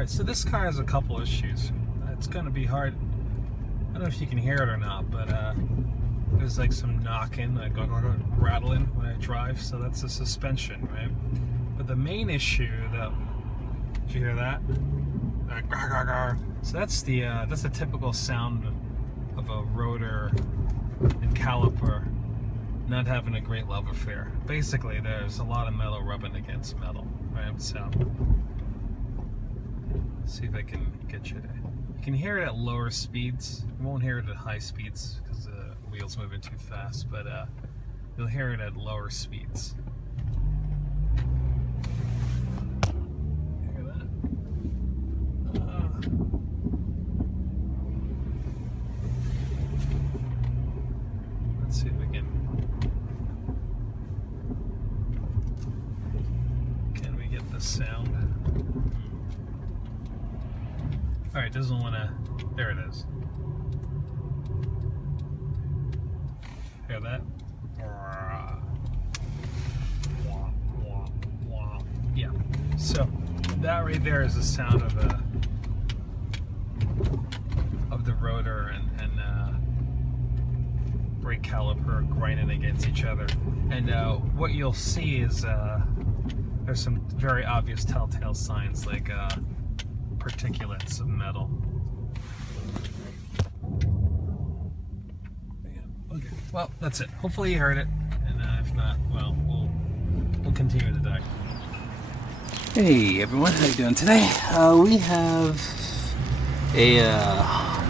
Alright, so this car has a couple issues. It's going to be hard. I don't know if you can hear it or not, but there's like some knocking, like rattling when I drive, so that's the suspension, right? But the main issue, though, did you hear that? So that's the typical sound of a rotor and caliper not having a great love affair. Basically, there's a lot of metal rubbing against metal, right? So, see if I can get you to. You can hear it at lower speeds. You won't hear it at high speeds because the wheel's moving too fast, but you'll hear it at lower speeds. Hear that? Let's see if we can. Can we get the sound? Alright, doesn't want to. There it is. Hear that? Yeah. So that right there is the sound of the rotor and brake caliper grinding against each other. And what you'll see is there's some very obvious telltale signs like particulates of metal. Okay. Well, that's it. Hopefully you heard it, and if not, well, we'll continue the dive. Hey everyone, how you doing today? We have a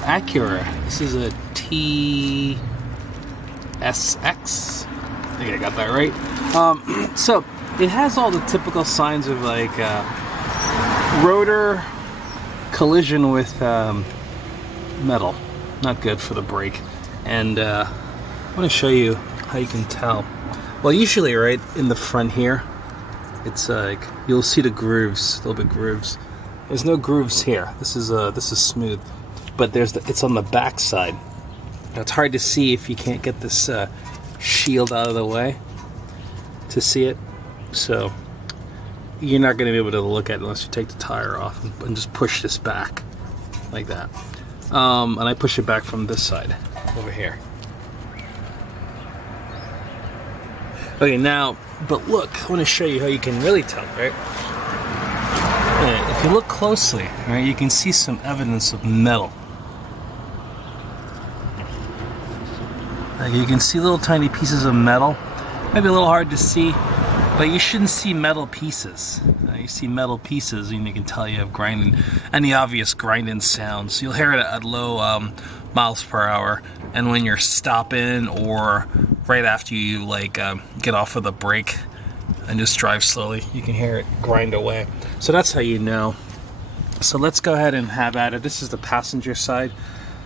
Acura. This is a TSX. I think I got that right. So it has all the typical signs of like rotor collision with metal. Not good for the brake. And I want to show you how you can tell. Well, usually right in the front here, it's like you'll see the grooves, little bit grooves. There's no grooves here. This is smooth, but it's on the back side. Now, it's hard to see if you can't get this shield out of the way to see it. So you're not going to be able to look at it unless you take the tire off and just push this back like that. And I push it back from this side over here. Okay, now, but look, I want to show you how you can really tell, right? If you look closely, right, you can see some evidence of metal. Like you can see little tiny pieces of metal. Maybe a little hard to see, but you shouldn't see metal pieces. You see metal pieces and you can tell you have grinding, any obvious grinding sounds. You'll hear it at low miles per hour, and when you're stopping or right after you like get off of the brake and just drive slowly, you can hear it grind away. So that's how you know. So let's go ahead and have at it. This is the passenger side,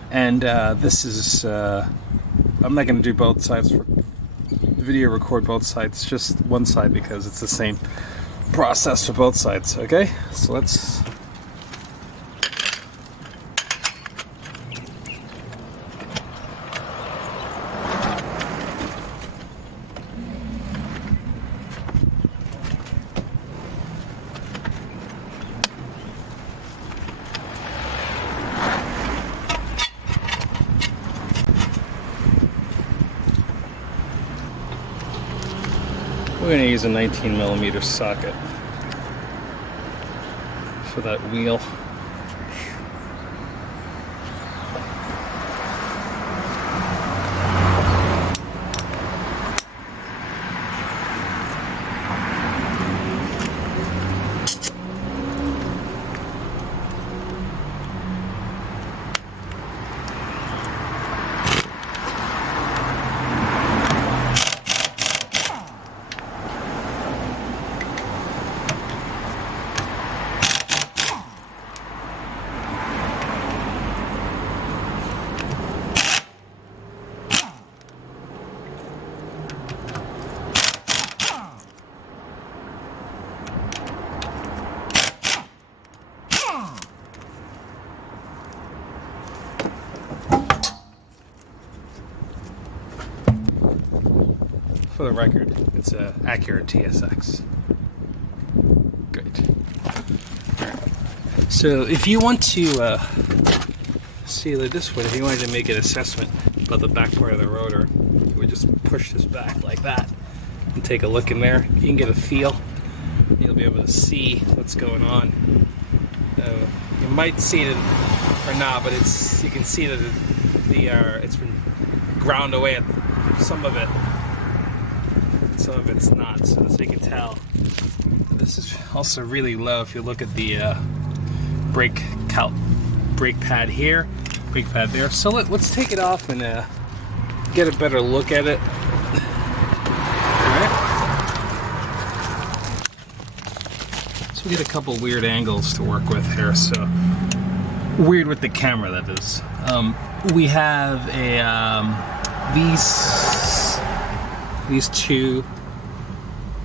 and this is I'm not going to do both sides for video, record both sides, just one side because it's the same process for both sides. Okay, so let's. We're going to use a 19mm socket for that wheel. For the record, it's a Acura TSX. Great. All right. So if you want to see like this one, if you wanted to make an assessment about the back part of the rotor, you would just push this back like that and take a look in there. You can get a feel. You'll be able to see what's going on. You might see it or not, but you can see that it's been ground away at some of it. Some of it's not, so you can tell. This is also really low if you look at the brake pad here, brake pad there. So let's take it off and get a better look at it. Alright. So we get a couple weird angles to work with here. So weird with the camera, that is. We have these two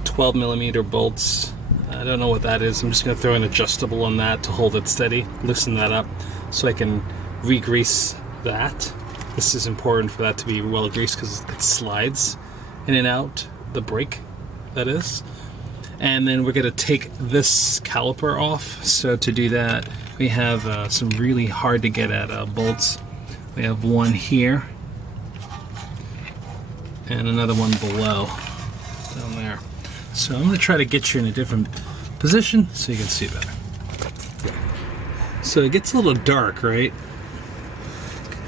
12mm bolts. I don't know what that is. I'm just going to throw an adjustable on that to hold it steady, loosen that up so I can re-grease that. This is important for that to be well greased because it slides in and out, the brake, that is. And then we're going to take this caliper off. So to do that, we have some really hard to get at bolts. We have one here and another one below down there. So I'm going to try to get you in a different position so you can see better. So it gets a little dark, right?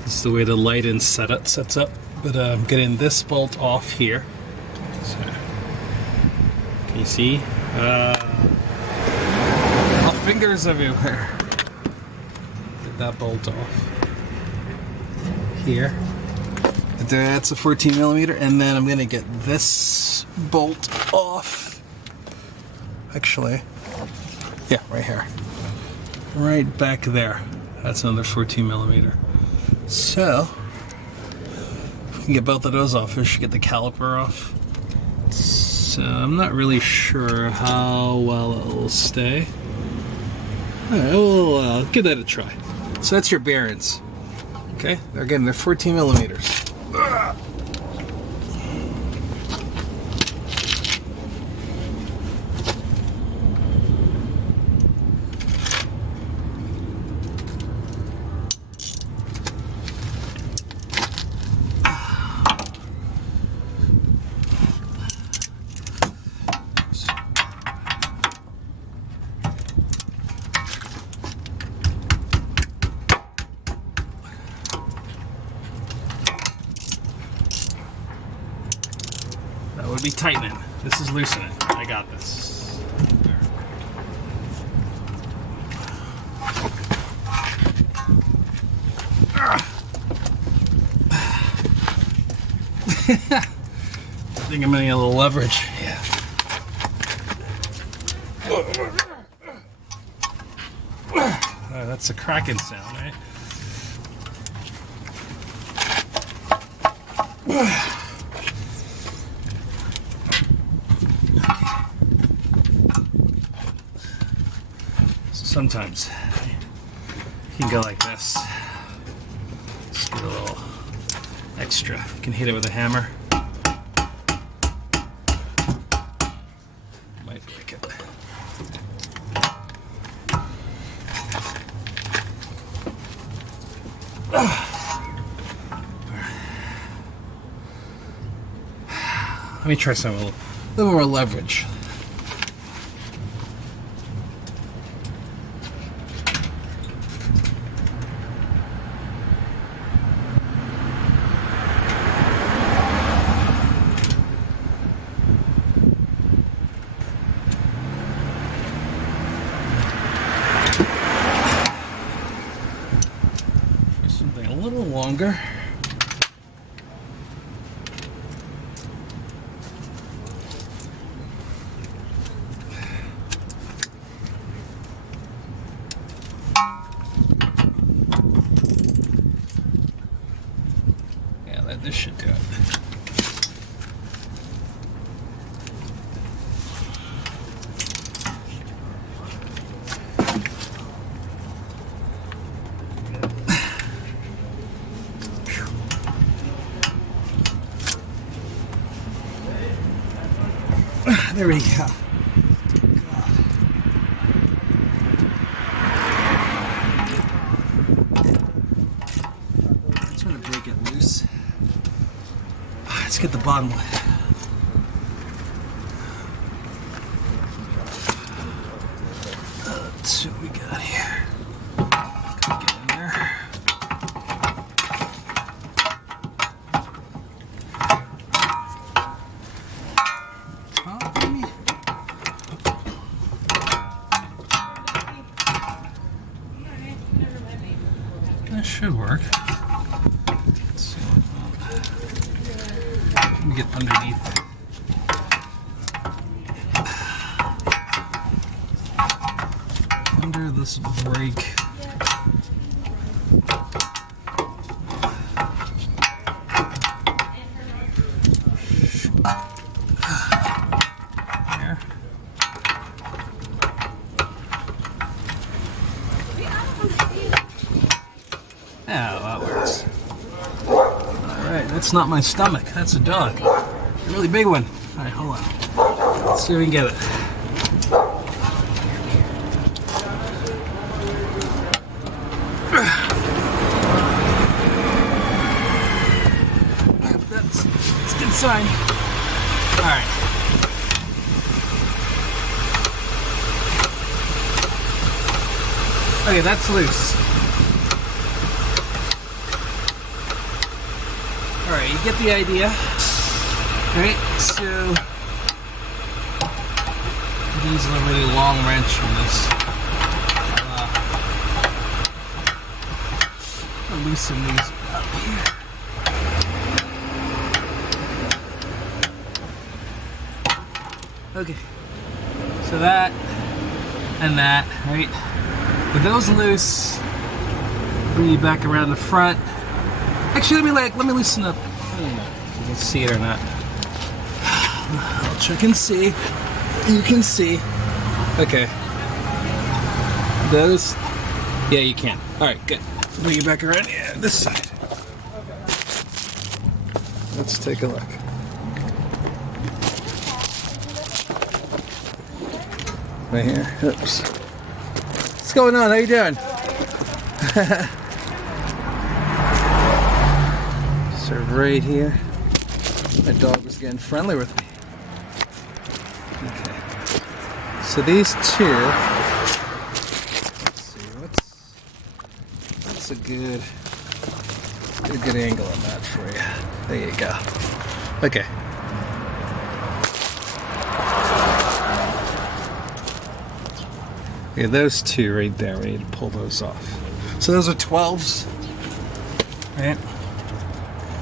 This is the way the light in sets up. But I'm getting this bolt off here. So, can you see? Fingers everywhere. Get that bolt off. Here. That's a 14mm, and then I'm gonna get this bolt off. Actually, yeah, right here, right back there. That's another 14mm. So we can get both of those off. We should get the caliper off. So I'm not really sure how well it will stay. All right, we'll give that a try. So that's your bearings. Okay, again, they're 14mm. That would be tightening. This is loosening. I got this. I think I'm gonna get a little leverage. Yeah. That's a cracking sound, right? Sometimes you can go like this. Just get a little extra. You can hit it with a hammer. Might break it. Let me try some a little more leverage. Something a little longer. This should do it. There we go. God. loose. Let's get the bottom one. Let's see what we got here. Get in there. That should work. Let's see. Let me get underneath. Under this brake. There. Yeah, that works. Alright, that's not my stomach. That's a dog. A really big one. Alright, hold on. Let's see if we can get it. That's a good sign. Alright. Okay, that's loose. Alright, you get the idea. Alright, so use a really long wrench on this. I'll loosen these up here. Okay, so that and that, right? With those loose, bring you back around the front. Actually, let me loosen up. I don't know if you can see it or not. I'll check and see. You can see. Okay. Those. Yeah, you can. All right, good. Bring you back around. Yeah, this side. Let's take a look. Right here. Oops. What's going on? How you doing? So right here, my dog was getting friendly with me. Okay. So these two. Let's see. That's a good angle on that for you. There you go. Okay. Yeah, those two right there, we need to pull those off. So those are 12s, right?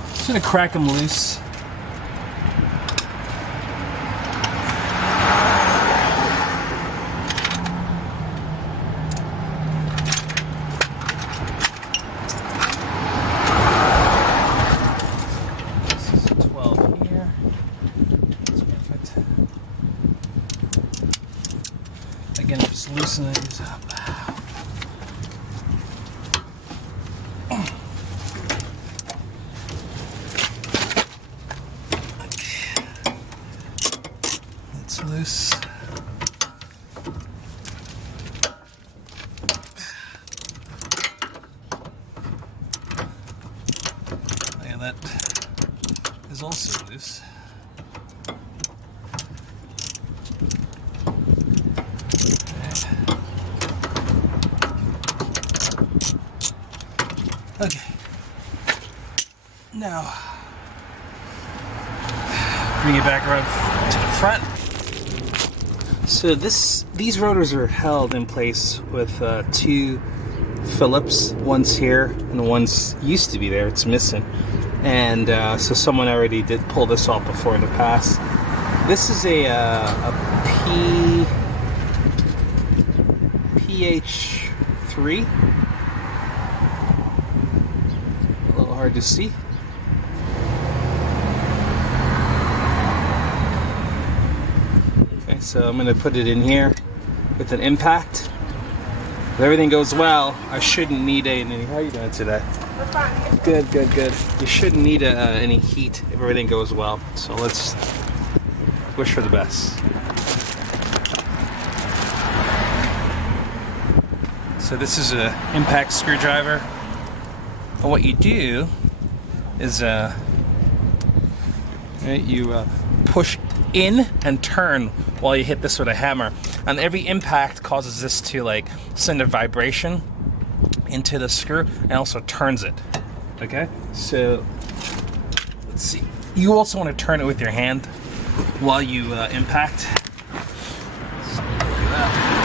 Just gonna crack them loose. This is a 12 here. That's perfect. Again, just loosening these up. Loose. Yeah, that is also loose. Okay. Now, bring it back around to the front. So these rotors are held in place with two Phillips. One's here and one's used to be there. It's missing, and so someone already did pull this off before in the past. This is a PH3. A little hard to see. So I'm going to put it in here with an impact. If everything goes well, I shouldn't need any. How are you doing today? We're fine. Good, good, good. You shouldn't need any heat if everything goes well. So let's wish for the best. So this is an impact screwdriver. And what you do is you push in and turn while you hit this with a hammer, and every impact causes this to like send a vibration into the screw and also turns it. Okay, so let's see. You also want to turn it with your hand while you impact. So, look at that.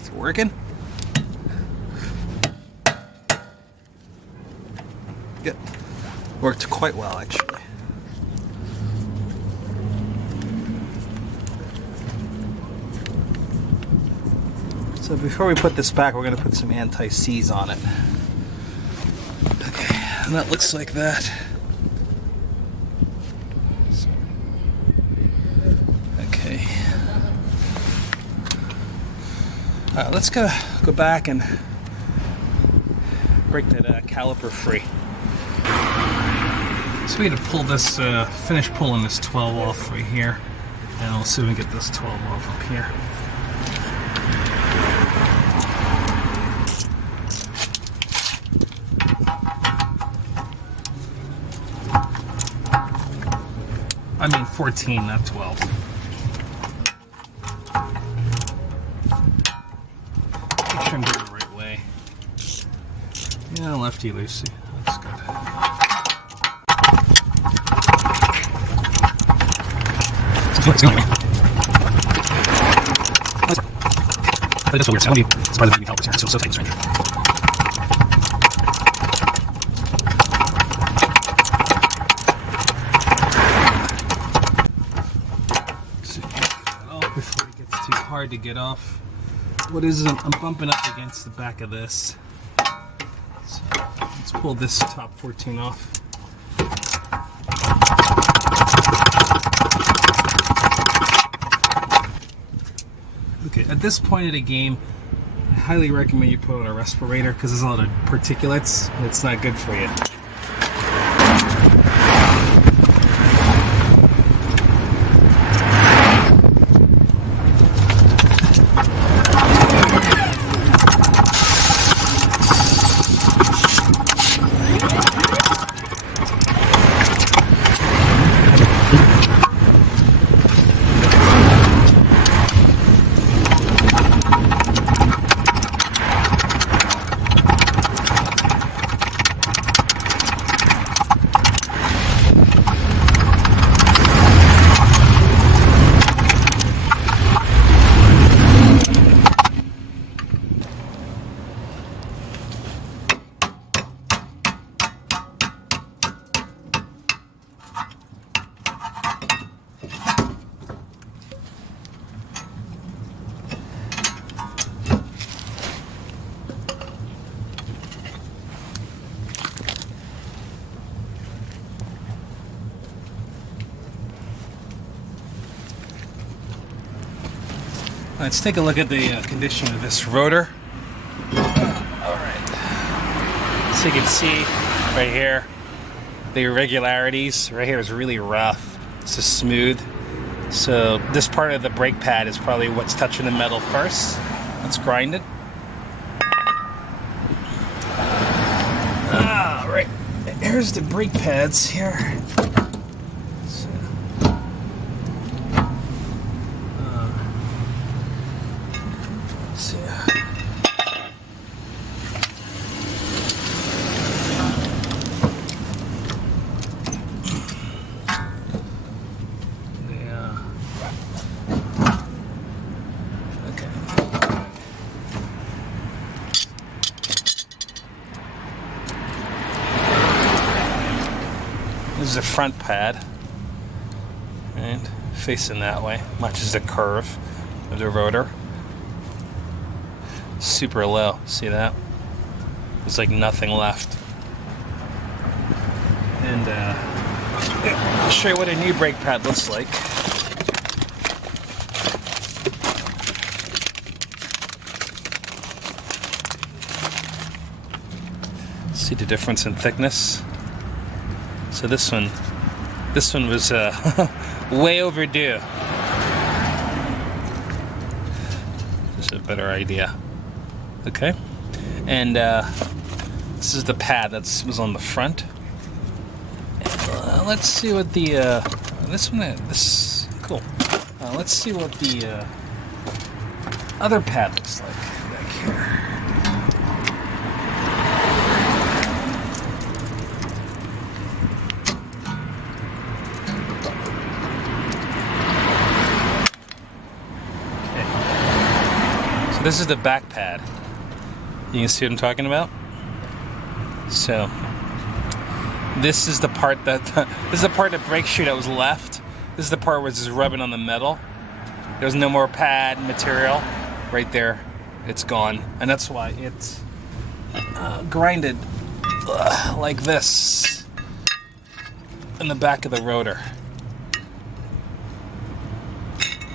Is it working? Good. Worked quite well, actually. So before we put this back, we're going to put some anti-seize on it. Okay, and that looks like that. Okay. All right, let's go back and break that caliper free. So we had to pull this, finish pulling this 12 off right here, and we'll see if we can get this 12 off up here. I mean 14, not 12. Make sure I'm doing it the right way. Yeah, lefty loosey. That's good. What's going on? But that's a weird sound. It's part of the moving calipers here. So tight and strange. Before it gets too hard to get off. What is I'm bumping up against the back of this. So let's pull this top 14 off. Okay, at this point of the game, I highly recommend you put on a respirator because there's a lot of particulates and it's not good for you. Let's take a look at the condition of this rotor. Alright. So you can see right here, the irregularities. Right here is really rough. This is smooth. So this part of the brake pad is probably what's touching the metal first. Let's grind it. Alright. Here's the brake pads here. This is the front pad, and facing that way, matches the curve of the rotor. Super low, see that? There's like nothing left. And I'll show you what a new brake pad looks like. See the difference in thickness? So this one was way overdue. This is a better idea. Okay, and this is the pad that was on the front. Let's see what the cool. Let's see what the other pad looks like back here. Okay. So this is the back pad. You can see what I'm talking about? So this is the part that this is the part of the brake shoe that was left. This is the part where it's just rubbing on the metal. There's no more pad material. Right there, it's gone. And that's why it's grinded like this in the back of the rotor.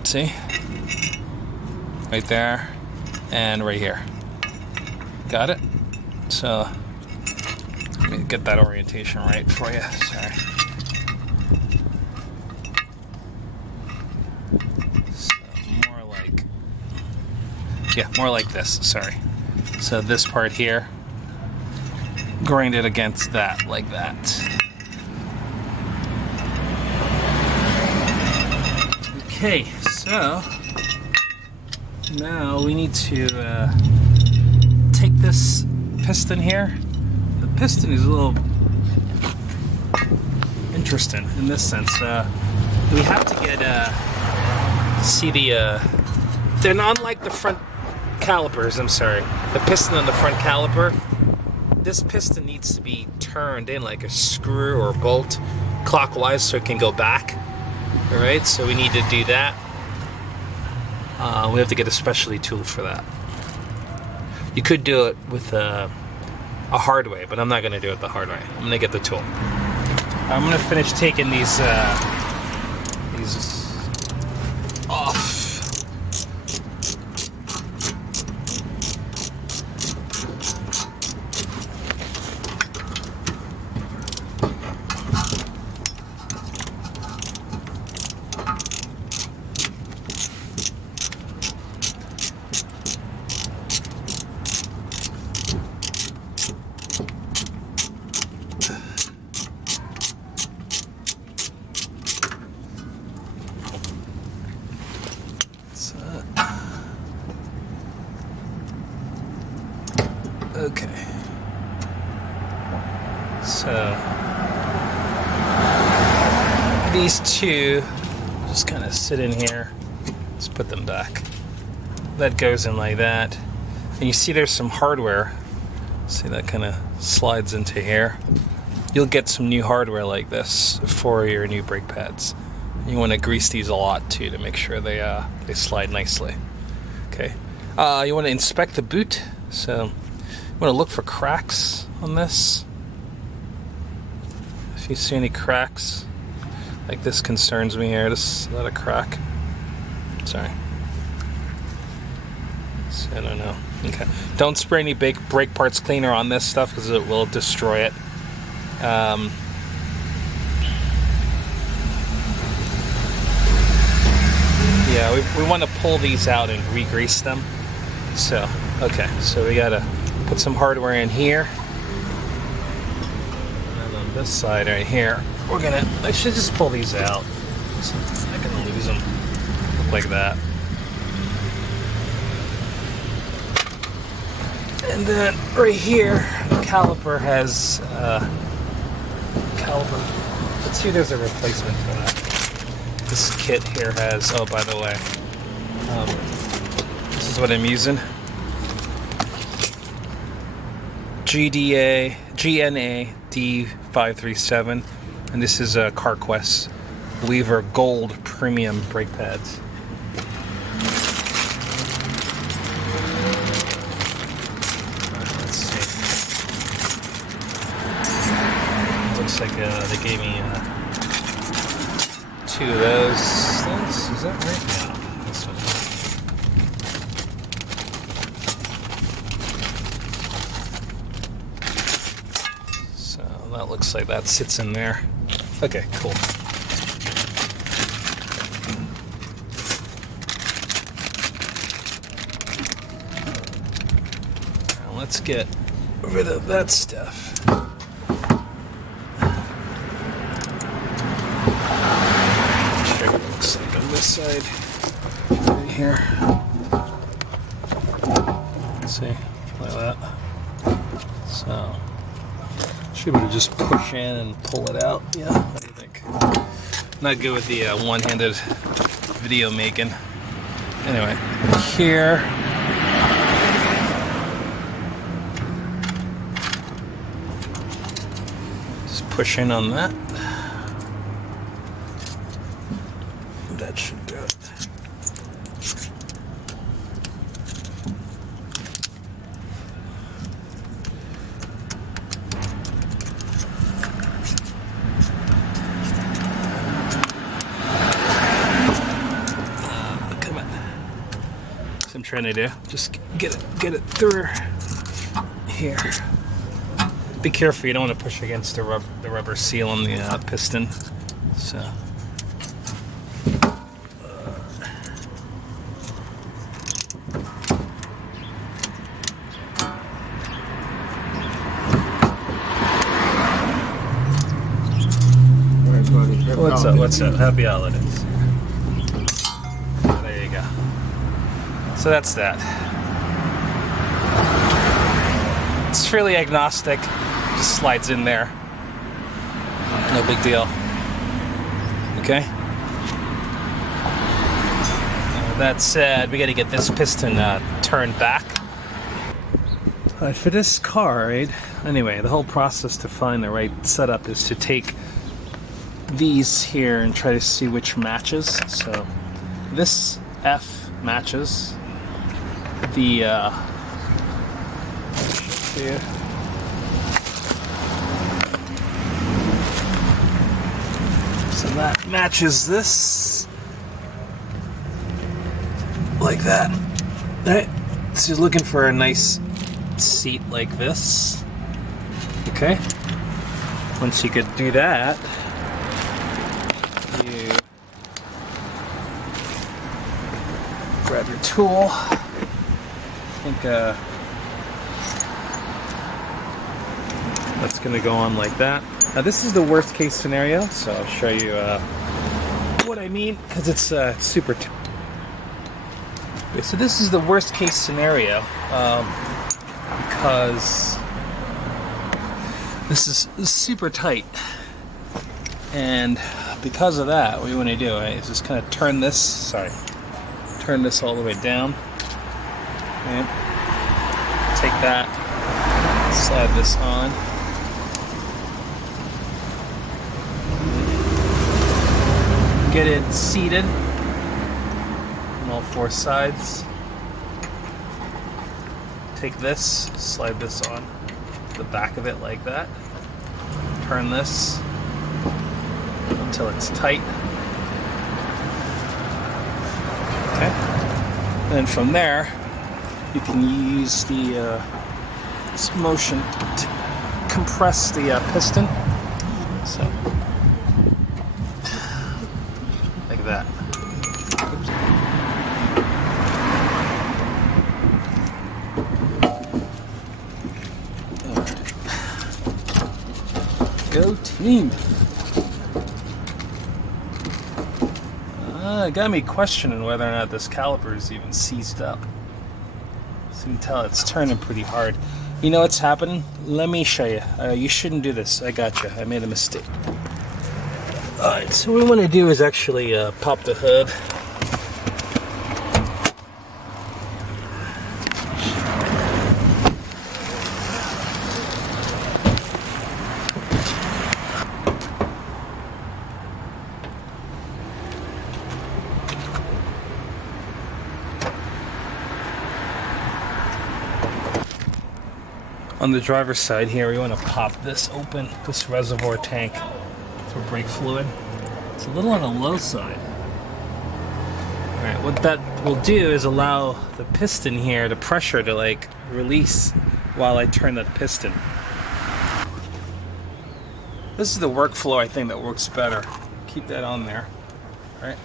See? Right there and right here. Got it? So let me get that orientation right for you. Sorry. So more like this. Sorry. So this part here, grinded against that like that. Okay, so now we need to take this piston here. The piston is a little interesting in this sense. We have to get see the they're not like the front calipers. I'm sorry, the piston on the front caliper. This piston needs to be turned in like a screw or bolt clockwise so it can go back. All right, so we need to do that. We have to get a specialty tool for that. You could do it with a hard way, but I'm not going to do it the hard way. I'm going to get the tool. I'm going to finish taking these off. Okay, so these two just kind of sit in here. Let's put them back. That goes in like that. And you see there's some hardware. See, that kind of slides into here. You'll get some new hardware like this for your new brake pads. You want to grease these a lot too to make sure they slide nicely. Okay, you want to inspect the boot. So you want to look for cracks on this. If you see any cracks, like this concerns me here. This is not a crack. Sorry. So I don't know. Okay. Don't spray any brake parts cleaner on this stuff because it will destroy it. Yeah, we want to pull these out and re-grease them. So, okay, so we gotta put some hardware in here. And on this side right here, I should just pull these out. So I'm not gonna lose them. Look like that. And then right here, the caliper has caliper. Let's see if there's a replacement for that. This kit here has, oh, by the way, this is what I'm using. GNA D537, and this is a Carquest Weaver Gold Premium brake pads. Let's see. Looks like they gave me 2 of those. Is that right? No, this one. Well, that looks like that sits in there. Okay, cool. Now let's get rid of that stuff. Check what it looks like on this side. Right here. See, like that. So, should be able to just push in and pull it out. Yeah, what do you think? Not good with the one-handed video making. Anyway, here. Just push in on that. That should do it. I'm trying to do. Just get it through here. Be careful, you don't want to push against the rubber seal on the piston. So. What's up? Happy holidays. There you go. So that's that. It's fairly agnostic. Just slides in there. No big deal. Okay. That said, we got to get this piston turned back. All right, for this car, right? Anyway, the whole process to find the right setup is to take these here and try to see which matches. So this F matches the here. So that matches this like that. Right? So you're looking for a nice seat like this. Okay. Once you could do that, you grab your tool. I think that's going to go on like that. Now this is the worst case scenario, so I'll show you what I mean, because it's super. Okay, so this is the worst case scenario because this is super tight, and because of that, what you want to do is just kind of turn this all the way down. Okay. Take that, slide this on. Get it seated on all four sides. Take this, slide this on the back of it like that. Turn this until it's tight. Okay. And from there, you can use the this motion to compress the piston. So, like that. Go team! It got me questioning whether or not this caliper is even seized up. So you can tell it's turning pretty hard. You know what's happening? Let me show you. You shouldn't do this. I got you. I made a mistake. Alright, so what we want to do is actually pop the hood. On the driver's side here, we want to pop this open, this reservoir tank for brake fluid. It's a little on the low side. Alright, what that will do is allow the piston here, the pressure to like release while I turn that piston. This is the workflow I think that works better. Keep that on there, right?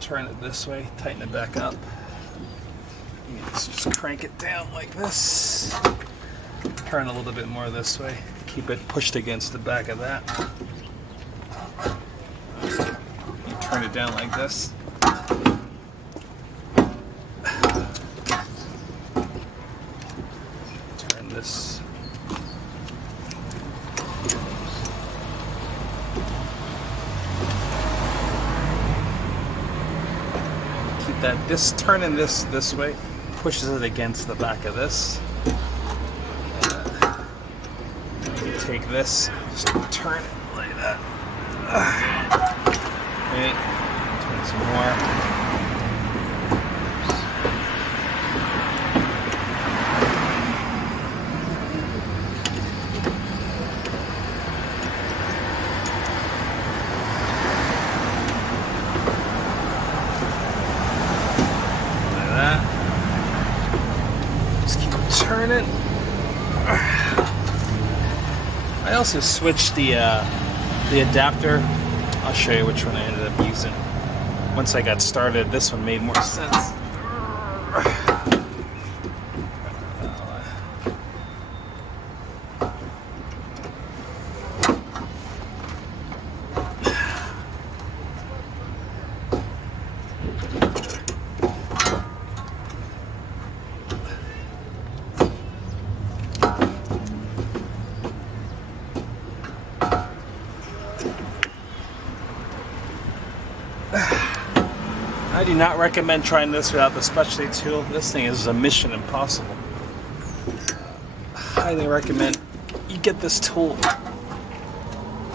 Turn it this way, tighten it back up. Just crank it down like this. Turn a little bit more this way. Keep it pushed against the back of that. You turn it down like this. Turn this. Keep that, turning this way, pushes it against the back of this. You take this, just turn it like that. Okay, turn some more. Like that. Just keep turning. I also switched the adapter. I'll show you which one I ended up using. Once I got started, this one made more sense. I do not recommend trying this without the specialty tool. This thing is a mission impossible. Highly recommend you get this tool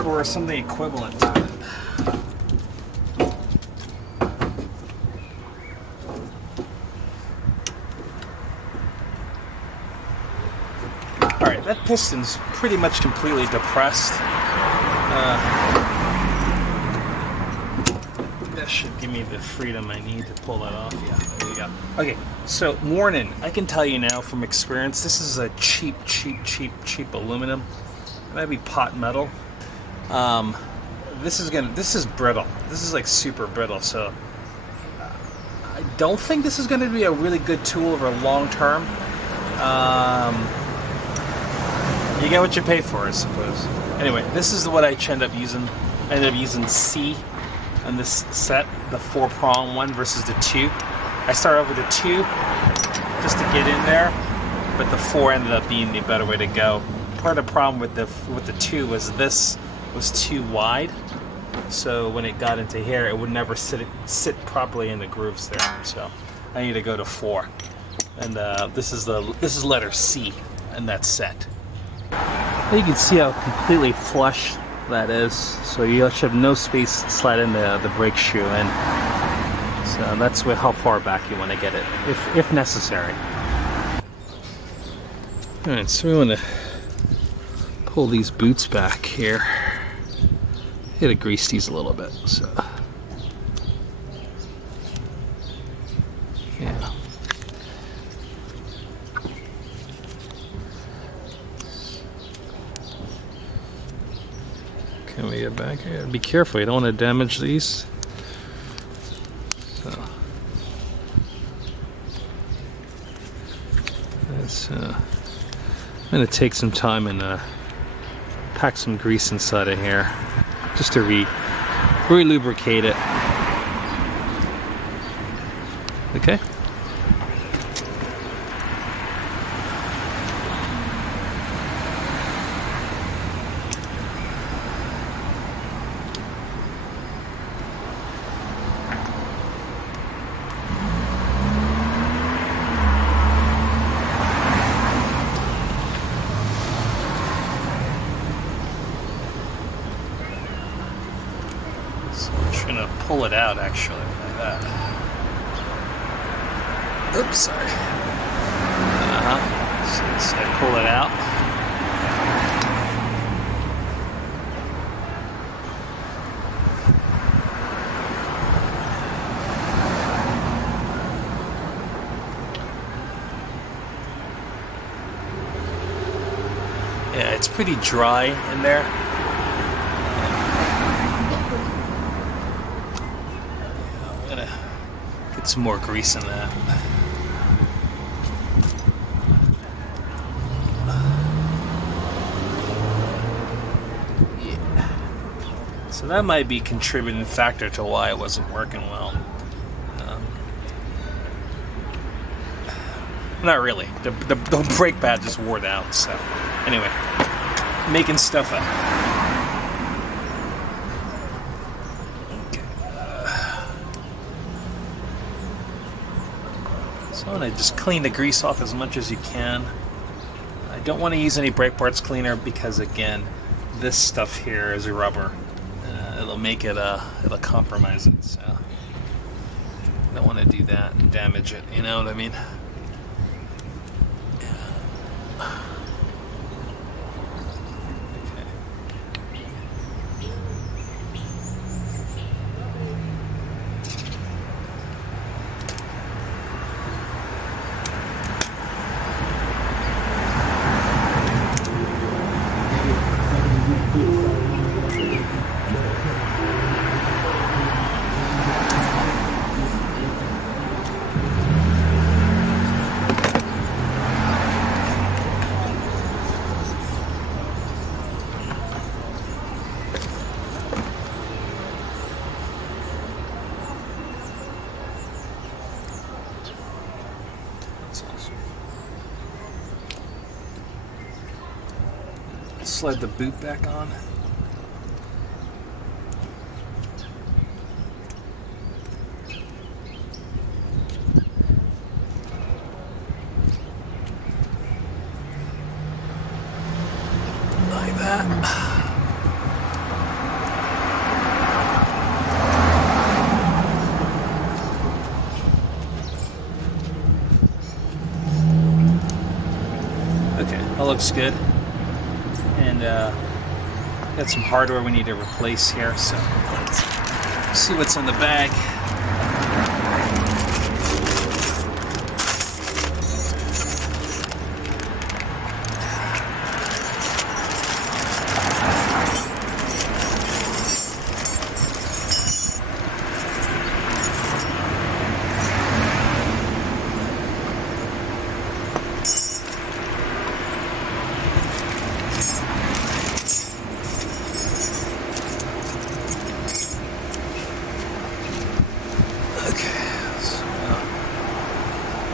or something equivalent to it. Alright, that piston's pretty much completely depressed. That should give me the freedom I need to pull that off. Yeah, there we go. Okay, so warning, I can tell you now from experience, this is a cheap aluminum. It might be pot metal. This is brittle. This is like super brittle, so I don't think this is gonna be a really good tool over long term. You get what you pay for, I suppose. Anyway, this is what I ended up using. I ended up using C on this set, the 4-prong one versus the 2. I started off with the 2 just to get in there, but the 4 ended up being the better way to go. Part of the problem with the 2 was this was too wide, so when it got into here, it would never sit properly in the grooves there. So I need to go to 4, and this is letter C in that set. You can see how completely flush that is, so you should have no space slide in the brake shoe, and so that's how far back you want to get it, if necessary. Alright, so we want to pull these boots back here. Got to grease these a little bit, so yeah. Can we get back here? Be careful, you don't want to damage these. So that's I'm going to take some time and pack some grease inside of here just to re-lubricate it. Okay. Gonna pull it out actually like that. Oops, sorry. So I pull it out. Yeah, it's pretty dry in there. Need some more grease in that. Yeah. So that might be a contributing factor to why it wasn't working well. Not really. The brake pad just wore out. So anyway, making stuff up. So I'm going to just clean the grease off as much as you can. I don't want to use any brake parts cleaner because, again, this stuff here is a rubber. It'll make it, it'll compromise it. So I don't want to do that and damage it. You know what I mean? Slide the boot back on. Like that. Okay, that looks good. And got some hardware we need to replace here, so let's see what's in the bag.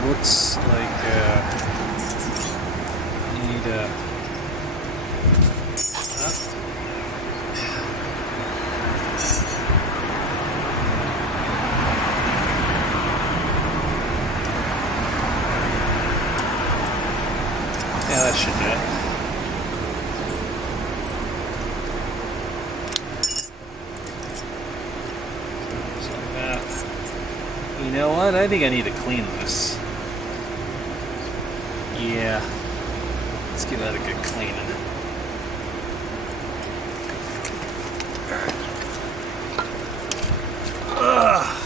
Looks like need yeah, that should do it. So like that. You know what? I think I need to clean this. Yeah, let's give that a good cleaning. Ugh.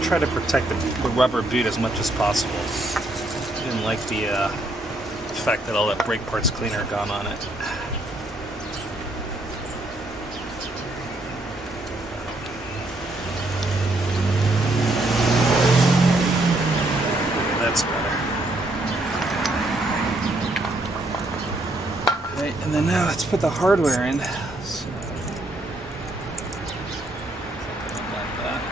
Try to protect the rubber boot as much as possible. Didn't like the fact that all that brake parts cleaner gone on it. Okay, that's better. Right, and then now let's put the hardware in. So, like that.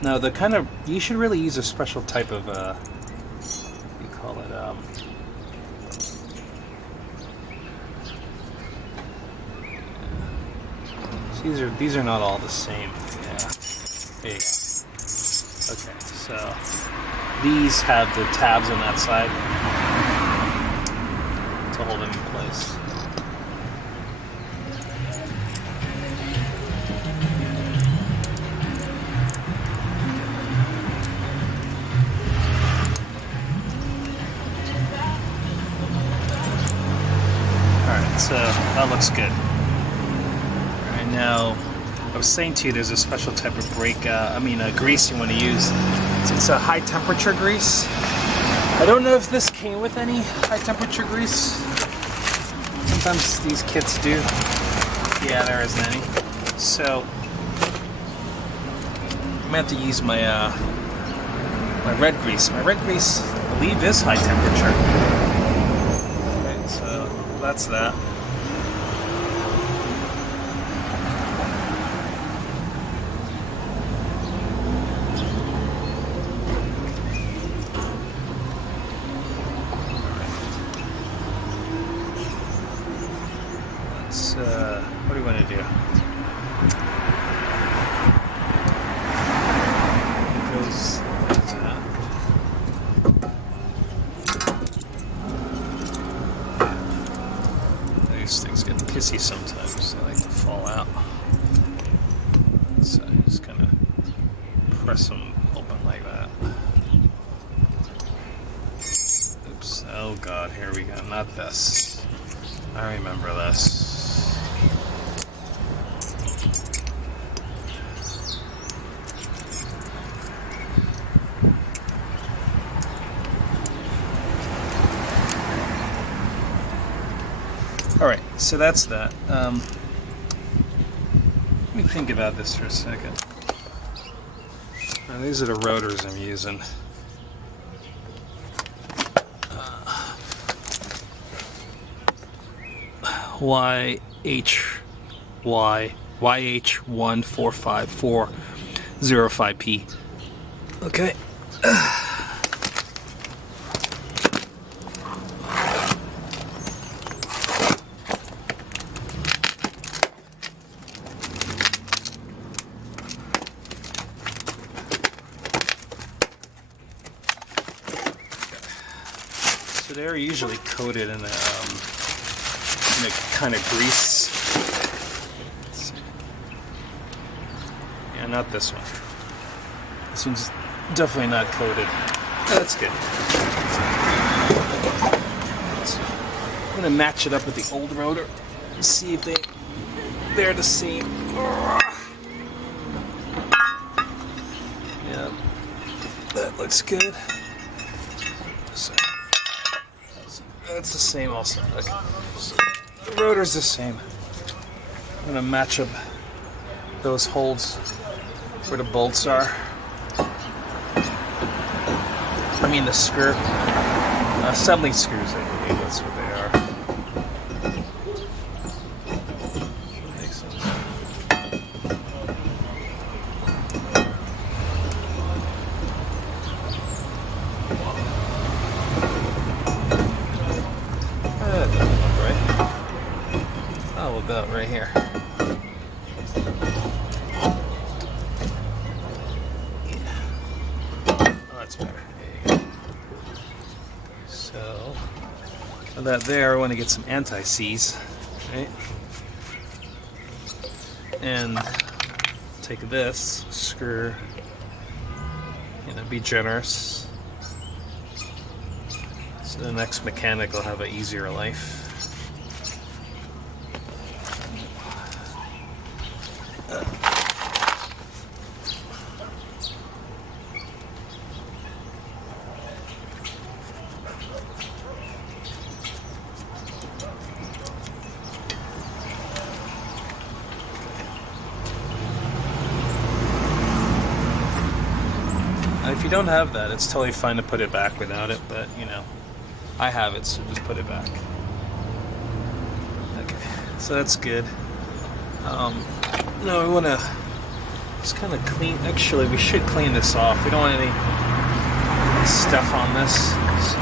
No, the kind of, you should really use a special type of, what do you call it, These are not all the same. Yeah. There you go. Okay, so these have the tabs on that side to hold them in place. Alright, so that looks good. Alright, now I was saying to you there's a special type of brake, grease you want to use. It's a high temperature grease. I don't know if this came with any high temperature grease. Sometimes these kits do. Yeah, there isn't any. So I'm gonna have to use my my red grease. My red grease, I believe, is high temperature. Okay, so that's that. What do we want to do? Goes like that. These things get pissy sometimes. They like to fall out. So I'm just gonna press them open like that. Oops. Oh God, here we go. Not this. I remember this. Alright, so that's that. Let me think about this for a second. Now, these are the rotors I'm using. YH1454005P. Okay. So they're usually coated in a kind of grease. Yeah, not this one. This one's definitely not coated. That's good. So I'm gonna match it up with the old rotor and see if they're the same. Yeah, that looks good. So that's the same also. Okay. So the rotor's the same. I'm gonna match up those holes where the bolts are. I mean the screw. Assembly screws, I believe that's what they are. Makes sense. That doesn't look right. How about right here? That there, I want to get some anti-seize, right? And take this screw, be generous, so the next mechanic will have an easier life. If you don't have that, it's totally fine to put it back without it, but I have it, so just put it back. Okay, so that's good. Now we want to just kind of clean. Actually, we should clean this off. We don't want any stuff on this. So.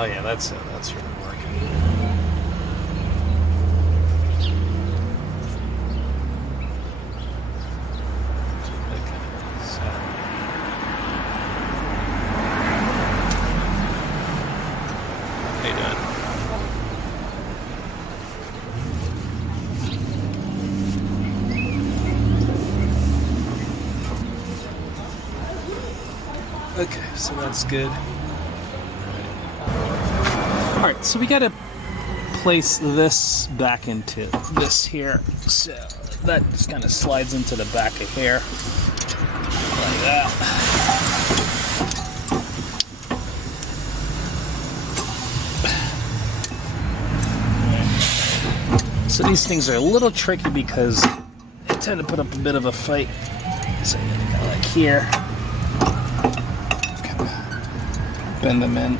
Oh yeah, that's it. That's really working. Okay, so how you doing? Okay, so that's good. Alright, so we gotta place this back into this here. So that just kind of slides into the back of here. Like that. So these things are a little tricky because they tend to put up a bit of a fight. So you gotta like here. Bend them in.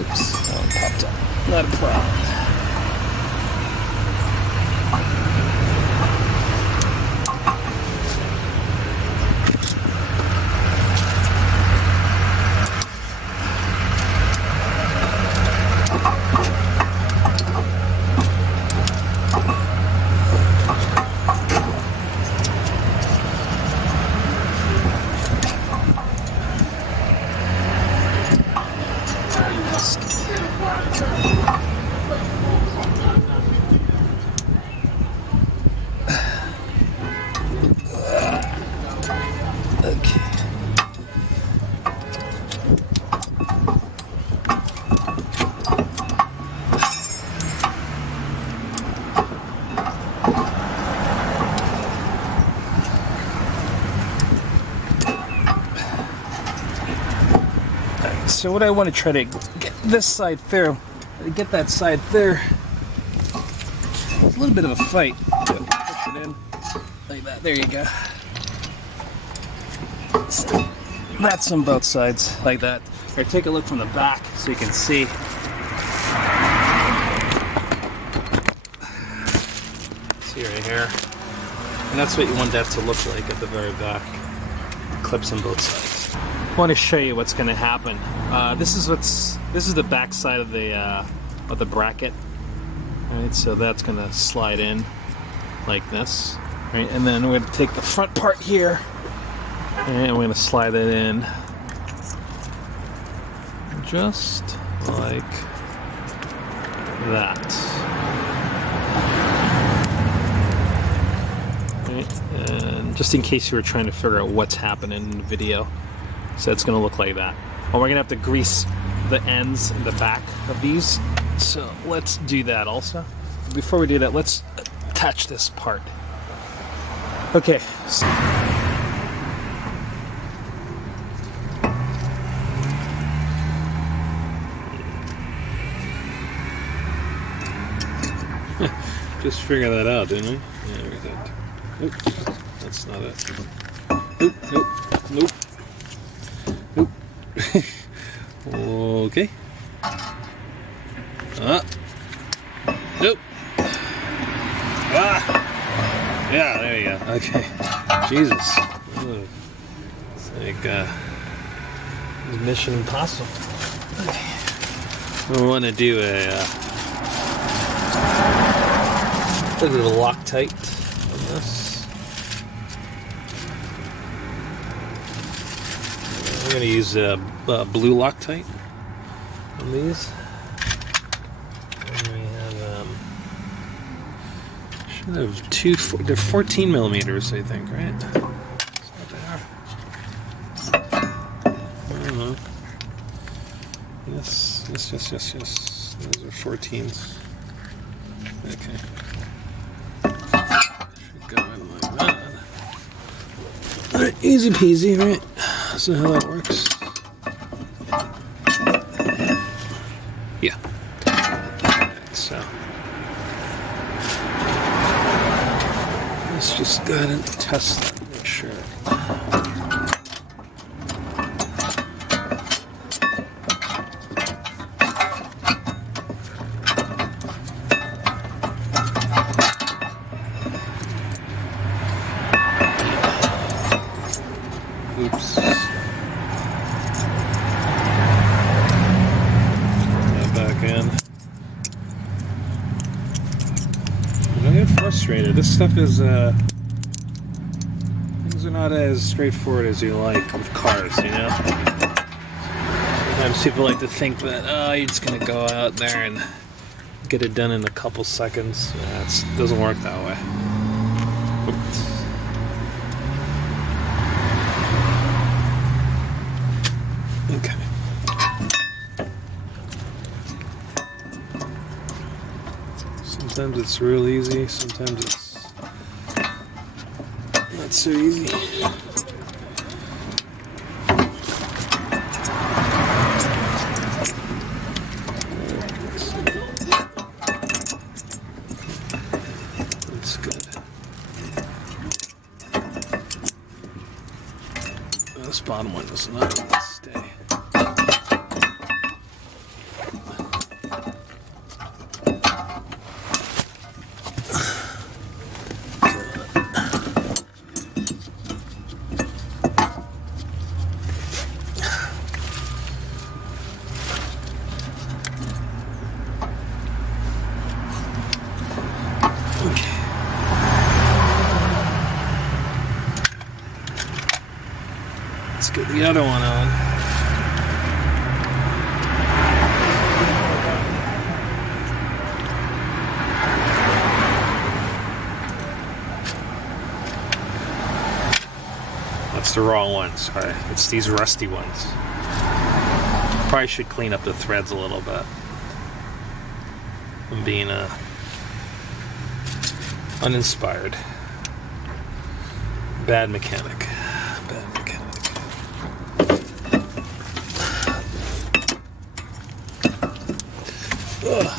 Oops, that one popped up. Not a problem. So what I want to try to get this side through, get that side through. It's a little bit of a fight. Push it in like that. There you go. So that's on both sides like that. Here, take a look from the back so you can see. See right here, and that's what you want that to look like at the very back. Clips on both sides. I want to show you what's going to happen. This is the back side of the bracket. All right, so that's going to slide in like this, right? And then we're going to take the front part here, and we're going to slide it in just like that. Right? And just in case you were trying to figure out what's happening in the video. So it's going to look like that. Well, we're going to have to grease the ends and the back of these. So let's do that also. Before we do that, let's attach this part. Okay. So just figure that out, didn't we? Yeah, we did. Oops, that's not it. Nope, nope, nope. Nope. Okay. Nope. Yeah, there you go. Okay. Jesus. Ooh. It's like it's Mission Impossible. Okay. We want to do a little bit of Loctite on this. I'm going to use blue Loctite on these. And we have, should have they're 14 millimeters, I think, right? That's not bad. I don't know. Yes. Those are 14s. Okay. Should go in like that. Alright, easy peasy, right? So how that works. Yeah. So let's just go ahead and test that, make sure. Oops. That back in. I get frustrated. This stuff is, things are not as straightforward as you like with cars, you know? Sometimes people like to think that, oh, you're just gonna go out there and get it done in a couple seconds. Yeah, it doesn't work that way. Oops. Okay. Sometimes it's real easy, sometimes it's not so easy. That's good. This bottom one does not stay. Let's get the other one on. That's the wrong one, sorry. It's these rusty ones. Probably should clean up the threads a little bit. I'm being uninspired. Bad mechanic. Bad mechanic. Ugh.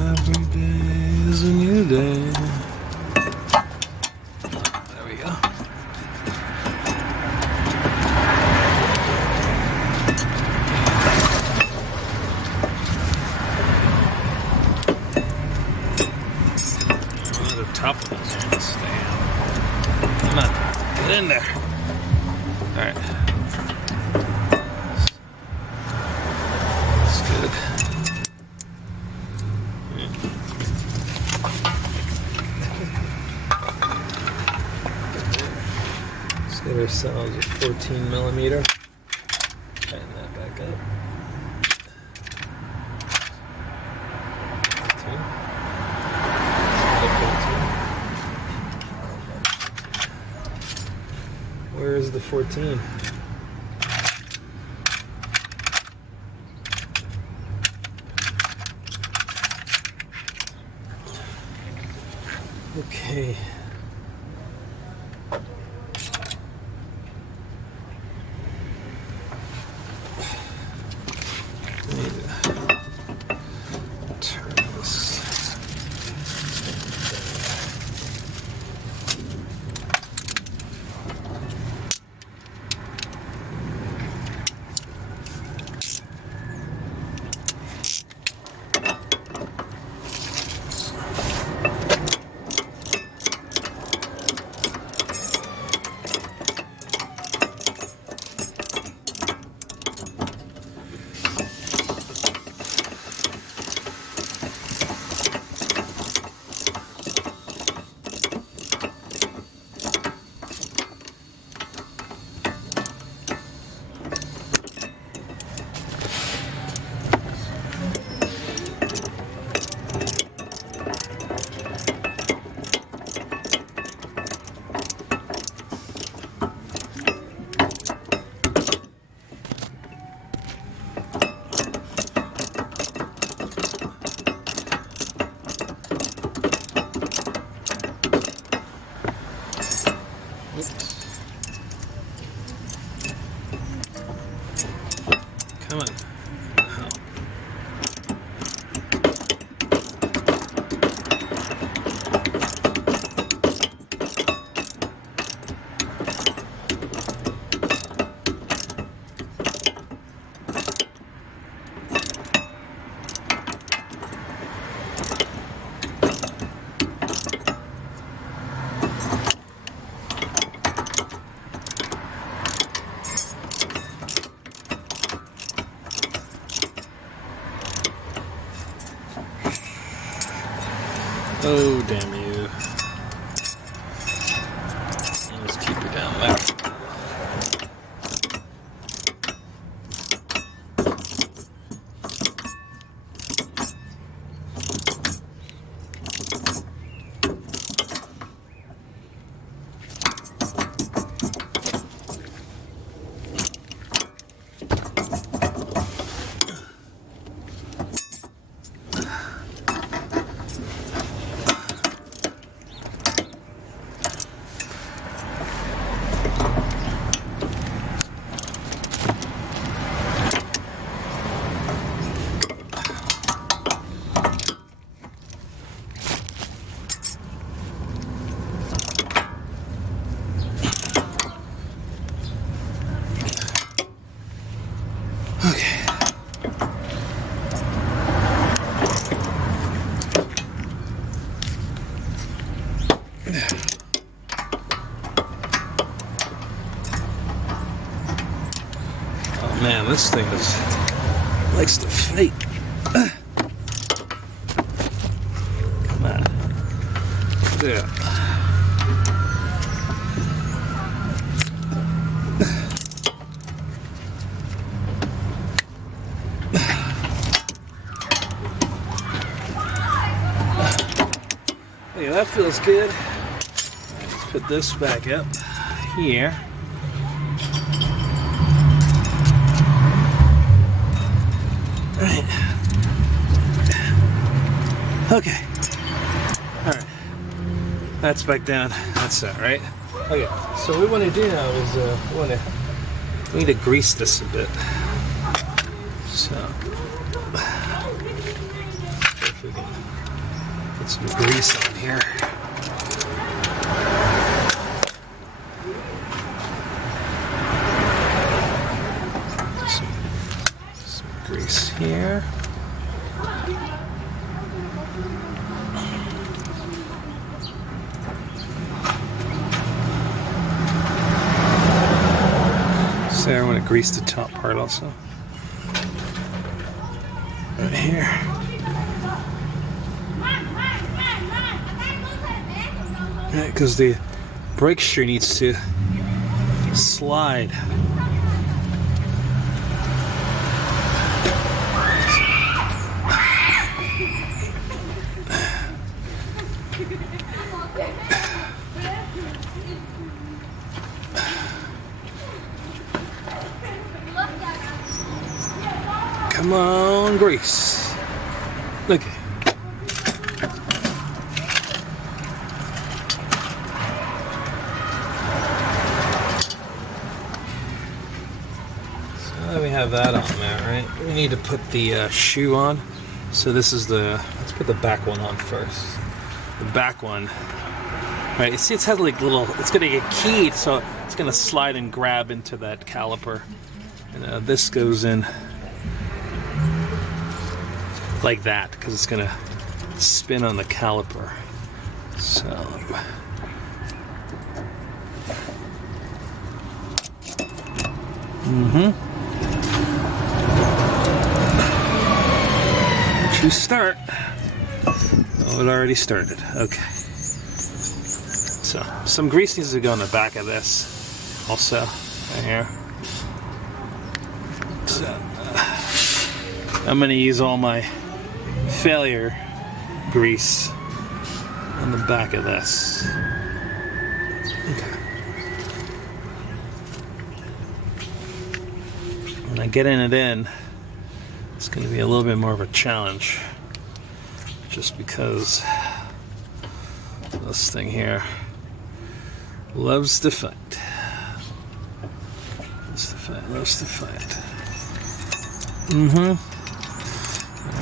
Every day is a new day. There we go. The top of this is gonna stay. Come on, get in there. All right. That's good. Let's get ourselves a 14 millimeter. Tighten that back up. 15. Where is the 14? Okay. Need to turn this. Oh, damn you. Let's keep it down there. Okay. Oh man, this thing likes to fight. Come on. Yeah. Okay, that feels good. Let's put this back up here. Alright. Okay. Alright. That's back down. That's that, right? Okay. So what we want to do now is we need to grease this a bit. So if we can get some grease on here. Some grease here. So I want to grease the top part also. Right here. Because the brake shoe needs to slide. Come on, grease. Okay. So we have that on there, right? We need to put the shoe on. So this is let's put the back one on first. The back one, right? You see, it has like little. It's gonna get keyed, so it's gonna slide and grab into that caliper. And this goes in like that because it's gonna spin on the caliper. So to start. Oh, it already started. Okay. So some grease needs to go on the back of this also, right here. So I'm gonna use all my failure grease on the back of this. Okay. When I get it in, it's going to be a little bit more of a challenge, just because this thing here loves to fight. Loves to fight, loves to fight.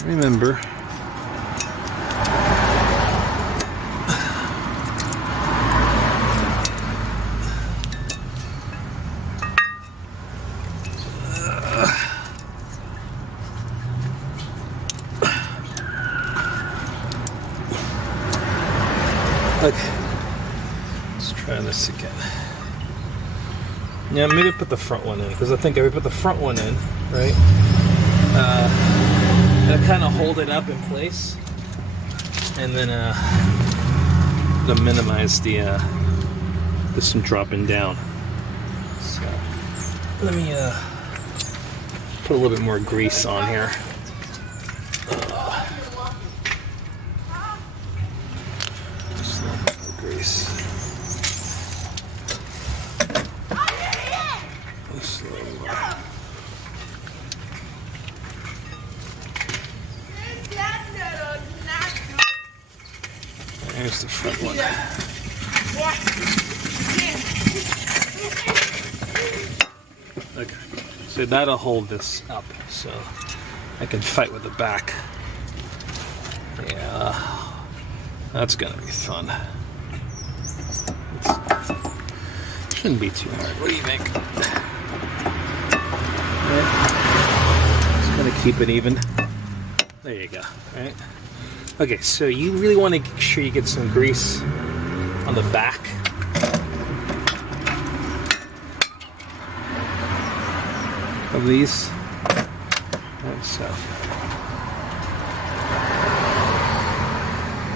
Remember. Okay, let's try this again. Yeah, maybe put the front one in, because I think if we put the front one in, right, it'll kind of hold it up in place. and then to minimize the this from dropping down. So let me put a little bit more grease on here. Just a little bit more grease. Just a little more. There's the front one. Okay, so that'll hold this up, so I can fight with the back. Yeah, that's gonna be fun. Shouldn't be too hard. What do you think? Right. Just gonna keep it even. There you go. Right. Okay, so you really want to make sure you get some grease on the back. Of these. And so.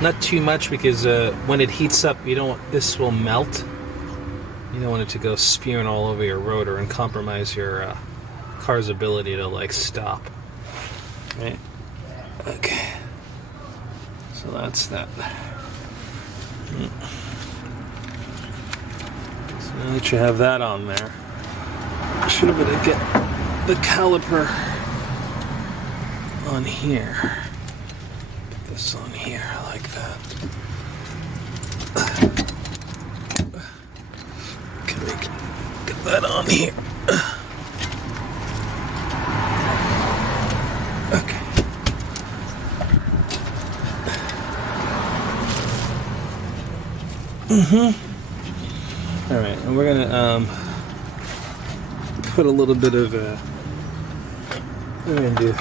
Not too much, because when it heats up, you don't want, this will melt. You don't want it to go spewing all over your rotor and compromise your car's ability to like stop. Right? Okay. So that's that. So now that you have that on there, I should have been to get the caliper on here. Put this on here like that. Can we get that on here? Okay. All right, and we're gonna put a little bit of what are we gonna do?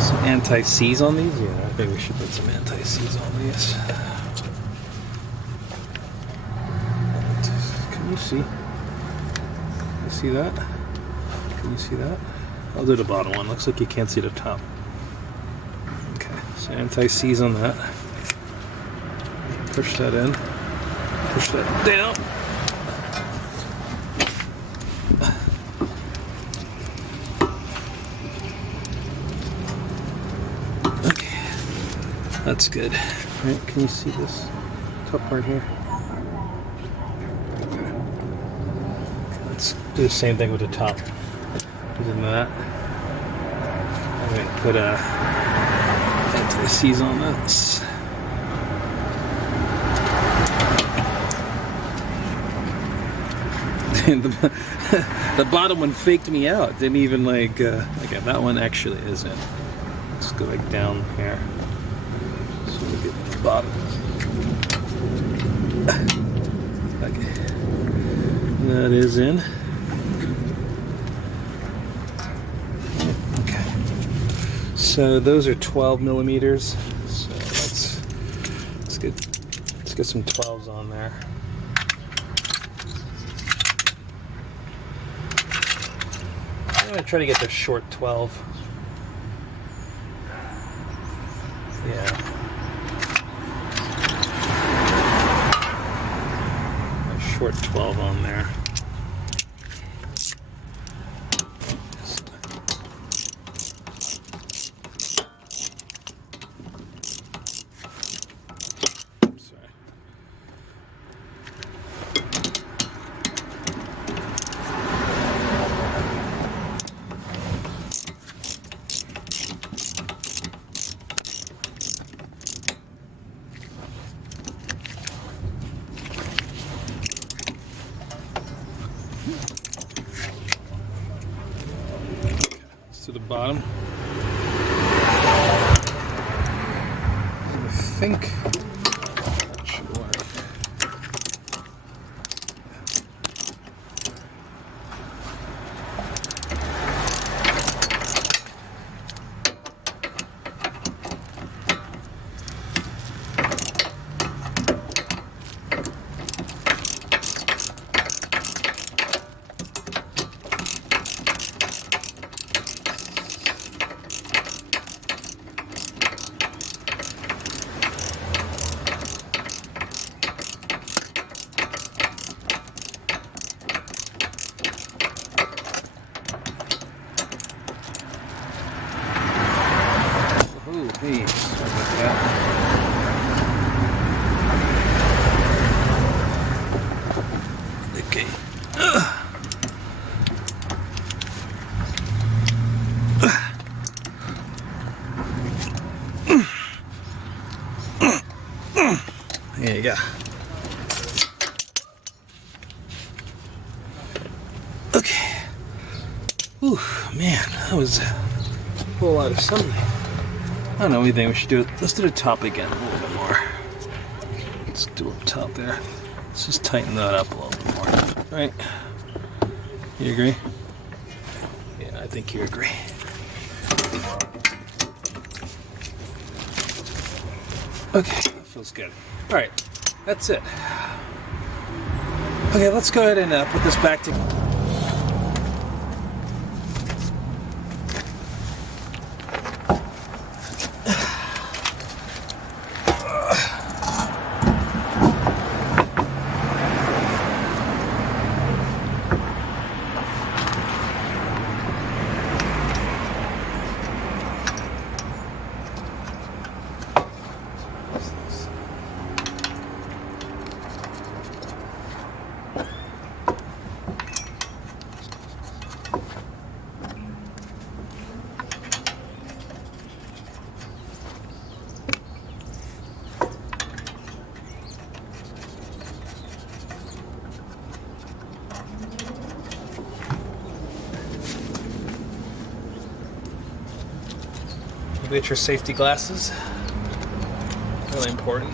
Some anti-seize on these. Yeah, I think we should put some anti-seize on these. Can you see? You see that? Can you see that? I'll do the bottom one. Looks like you can't see the top. So anti-seize on that. Push that in. Push that down. Okay. That's good. Right, can you see this top part here? Okay. Let's do the same thing with the top. Using that. I'm going to put a anti-seize on this. The bottom one faked me out. Didn't even like. Okay, that one actually isn't. Let's go back down here. So we get the bottom. Okay, that is in. So those are 12 millimeters. So let's get some 12s on there. I'm gonna try to get the short 12. Yeah. A short 12 on there. To the bottom. I think that should work. Hey, sorry about that. Okay. There you go. Okay. Whew, man, that was a whole lot of something. I don't know, what do you think we should do? Let's do the top again a little bit more. Let's do up top there. Let's just tighten that up a little bit more. Right? You agree? Yeah, I think you agree. Okay, that feels good. Alright, that's it. Okay, let's go ahead and put this back together. Get your safety glasses. Really important.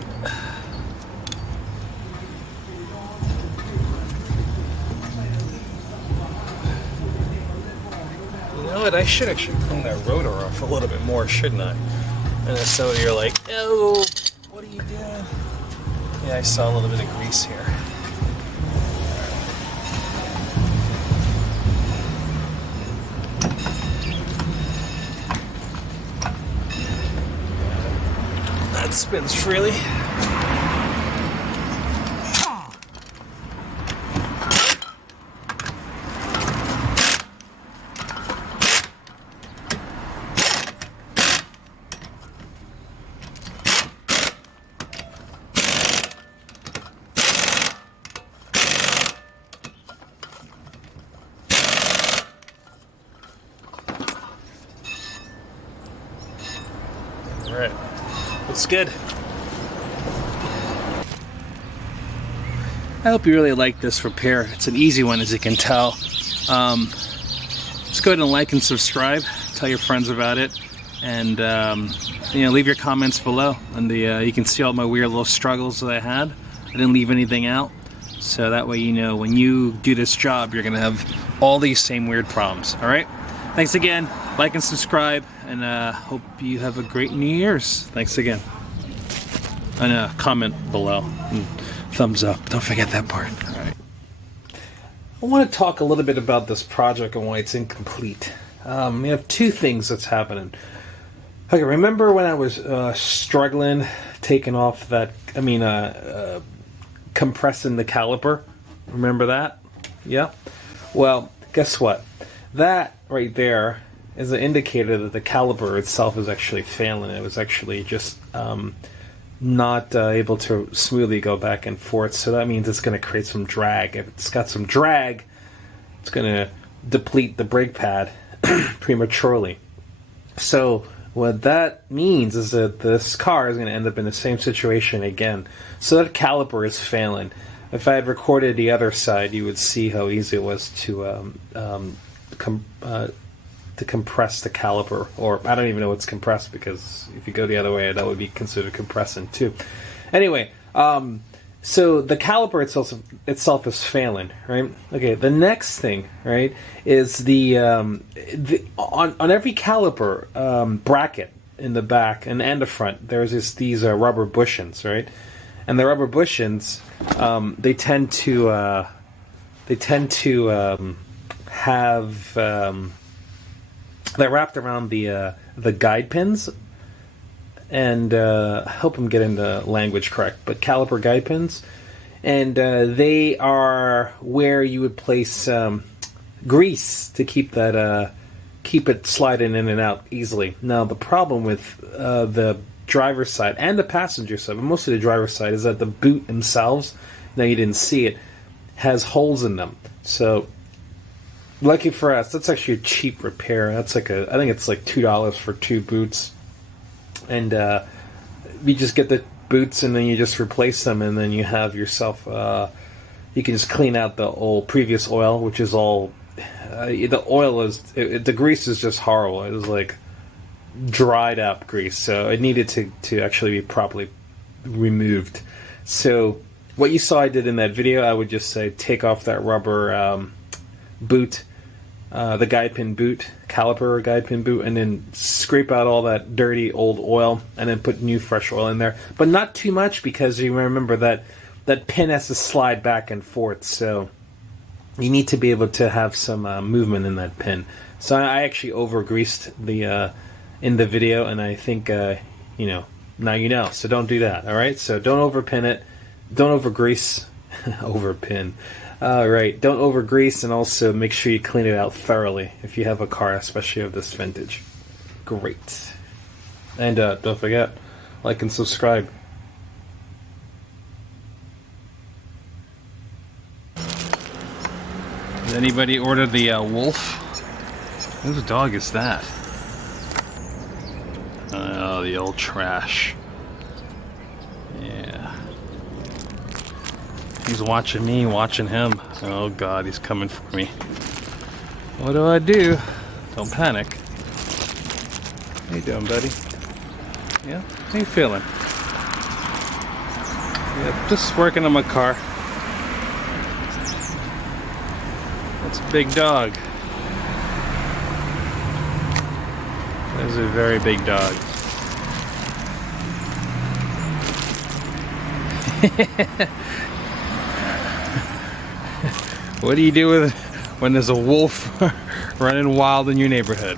You know what? I should actually clean that rotor off a little bit more, shouldn't I? And if some of you are like, "Oh, what are you doing?" Yeah, I saw a little bit of grease here. That spins freely. All right. Looks good. I hope you really like this repair. It's an easy one, as you can tell. Just go ahead and like and subscribe. Tell your friends about it, and you know, leave your comments below. And you can see all my weird little struggles that I had. I didn't leave anything out, so that way you know when you do this job, you're gonna have all these same weird problems. All right. Thanks again. Like and subscribe, and hope you have a great New Year's. Thanks again. And comment below. And thumbs up. Don't forget that part. All right. I want to talk a little bit about this project and why it's incomplete. We have two things that's happening. Okay, remember when I was struggling taking off that, compressing the caliper? Remember that? Yeah? Well, guess what? That right there is an indicator that the caliper itself is actually failing. It was actually just not able to smoothly go back and forth. So that means it's going to create some drag. If it's got some drag, it's going to deplete the brake pad prematurely. So what that means is that this car is going to end up in the same situation again. So that caliper is failing. If I had recorded the other side, you would see how easy it was to compress the caliper, or I don't even know what's compressed, because if you go the other way, that would be considered compressing too. Anyway, so the caliper itself is failing, right? Okay, the next thing, right, is the on every caliper bracket in the back and the front, there's these rubber bushings, right? And the rubber bushings, they tend to have they're wrapped around the guide pins, and I hope I'm getting the language correct, but caliper guide pins, and they are where you would place grease to keep that keep it sliding in and out easily. Now the problem with the driver's side and the passenger side, but mostly the driver's side, is that the boot themselves, now you didn't see it, has holes in them. So lucky for us, that's actually a cheap repair. That's like I think it's like $2 for 2 boots. And you just get the boots and then you just replace them, and then you have yourself, you can just clean out the previous oil, which is all, the oil is, the grease is just horrible. It was like dried up grease, so it needed to actually be properly removed. So what you saw I did in that video, I would just say take off that rubber boot, the guide pin boot, caliper or guide pin boot, and then scrape out all that dirty old oil and then put new fresh oil in there, but not too much, because you remember that pin has to slide back and forth, so you need to be able to have some movement in that pin. So I actually over greased the in the video, and I think you know, now you know, so don't do that. All right, so don't over pin it, don't over grease, over pin. All right, don't over grease, and also make sure you clean it out thoroughly if you have a car, especially of this vintage. Great. And don't forget, like and subscribe. Did anybody order the wolf? Whose dog is that? Oh, the old trash. Yeah. He's watching me, watching him. Oh God, he's coming for me. What do? Don't panic. How you doing, buddy? Yeah? How you feeling? Yeah, just working on my car. That's a big dog. That's a very big dog. What do you do when there's a wolf running wild in your neighborhood?